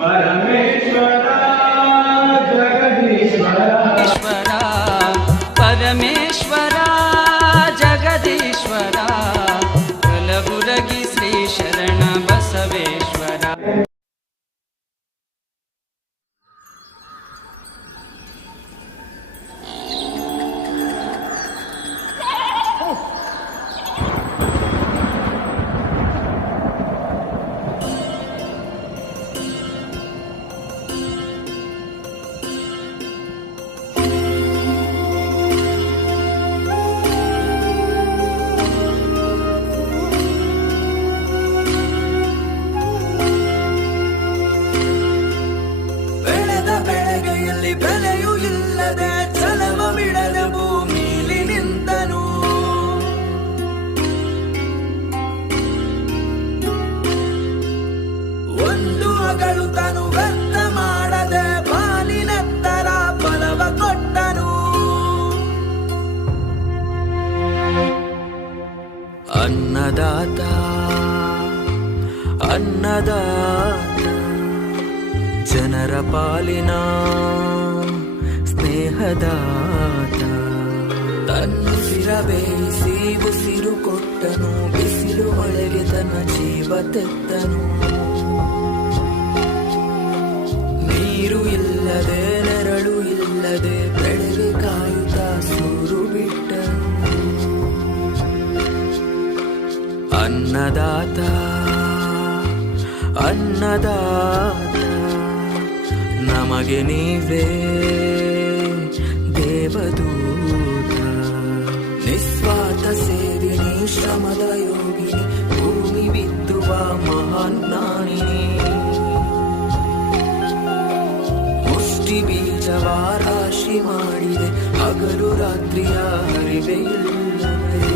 ಪರಮೇಶ್ವರ ಜಗದೀಶ್ವರ ಪರಮೇಶ್ವರ ಜಗದೀಶ್ವರ ಕಲಬುರಗಿ ಶ್ರೀ ಶರಣ ಬಸವೇಶ್ವರ. ಬೆಲೆಯೂ ಇಲ್ಲದೆ ಚಲವ ಬಿಡದ ಭೂಮಿಲಿ ನಿಂತನು. ಒಂದು ಅಗಳು ತನು ವ್ಯರ್ಥ ಮಾಡದೆ ಬಾಲಿನೆತ್ತರ ಫಲವ ಕೊಟ್ಟನು. ಅನ್ನದಾತ ಅನ್ನದಾತ ಜನರ ಪಾಲಿನ ಸ್ನೇಹದಾತ. ತನ್ನುಸಿರ ಬೇಯಿಸಿ ಉಸಿರು ಕೊಟ್ಟನು, ಬಿಸಿಲು ಒಳಗೆ ತನ್ನ ಜೀವ ತೆತ್ತನು. ನೀರು ಇಲ್ಲದೆ ನೆರಳು ಇಲ್ಲದೆ ಬೆಳೆಗೆ ಕಾಯುತ್ತ ಸೂರು ಬಿಟ್ಟನು. ಅನ್ನದಾತ ಅನ್ನದಾತ ನಮಗೆ ನೀವೇ ದೇವದೂತ. ನಿಸ್ವಾರ್ಥ ಸೇವಿನಿ ಶ್ರಮದ ಯೋಗಿನಿ, ಭೂಮಿ ಬಿತ್ತುವ ಮಹಾನ್ ಜ್ಞಾನಿನಿ. ಮುಷ್ಟಿ ಬೀಜವ ರಾಶಿ ಮಾಡಿದೆ, ಹಗಲು ರಾತ್ರಿಯ ಹರಿವೆ ಇಲ್ಲವೇ.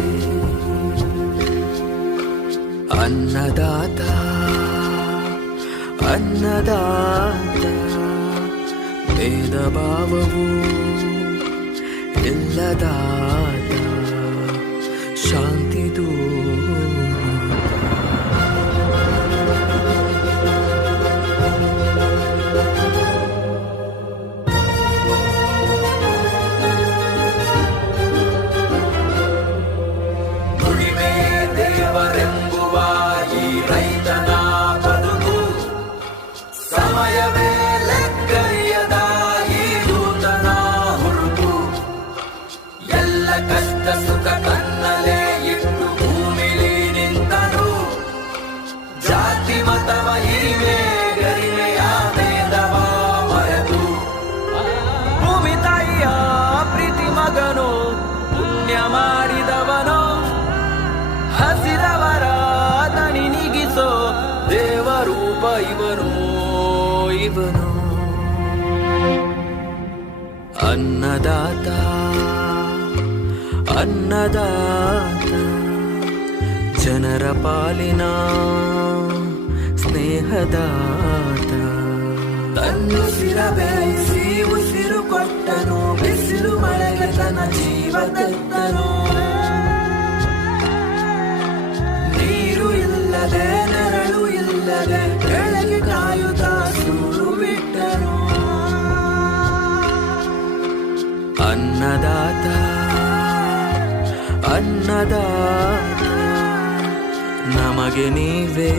ಅನ್ನದಾತ ಅನ್ನದಾತ ಭೇದ ಭಾವವು ಇಲ್ಲದಾತ ಶಾಂತಿ ದುಡಿಮೆ ದೇವರೆಂಬುವ ಈ ರೈತನ ಬದುಕು, ಸಮಯವೇ ಲೆಕ್ಕರಿಯದ ಈ ದೂತನ ಹುಡುಕು. ಎಲ್ಲ ಕಷ್ಟ ಸುಖ ಕಣ್ಣಲ್ಲೇ ಇಟ್ಟು ಭೂಮಿಲಿ ನಿಂತನು. ಜಾತಿ ಮತವ ಹಿರಿಮೆ ಗರಿಮೆಯ ಭೇದವ ಮರೆತು, ಭೂಮಿ ತಾಯಿಯ ಪ್ರೀತಿ ಮಗನು, ಪುಣ್ಯ ಮಾಡಿದವನು, ಹಸಿದವರ ದಣಿ ನೀಗಿಸೋ ದೇವರೂಪ ಇವನು ಇವನು. ಅನ್ನದಾತ ಅನ್ನದಾತ ಜನರ ಪಾಲಿನ ಸ್ನೇಹದಾತ. ತನ್ನುಸಿರ ಬೇಯಿಸಿ ಉಸಿರು ಕೊಟ್ಟನು, ಬಿಸಿಲು ಮಳೆಗೆ ತನ್ನ ಜೀವ ತೆತ್ತನು. ನೀರು ಇಲ್ಲದೆ ನೆರಳು ಇಲ್ಲದೆ ಬೆಳಗ್ಗೆ ಕಾಯುತ್ತ ಸೂರು ಬಿಟ್ಟನು. ಅನ್ನದಾತ ಅನ್ನದಾತ ನಮಗೆ ನೀವೇ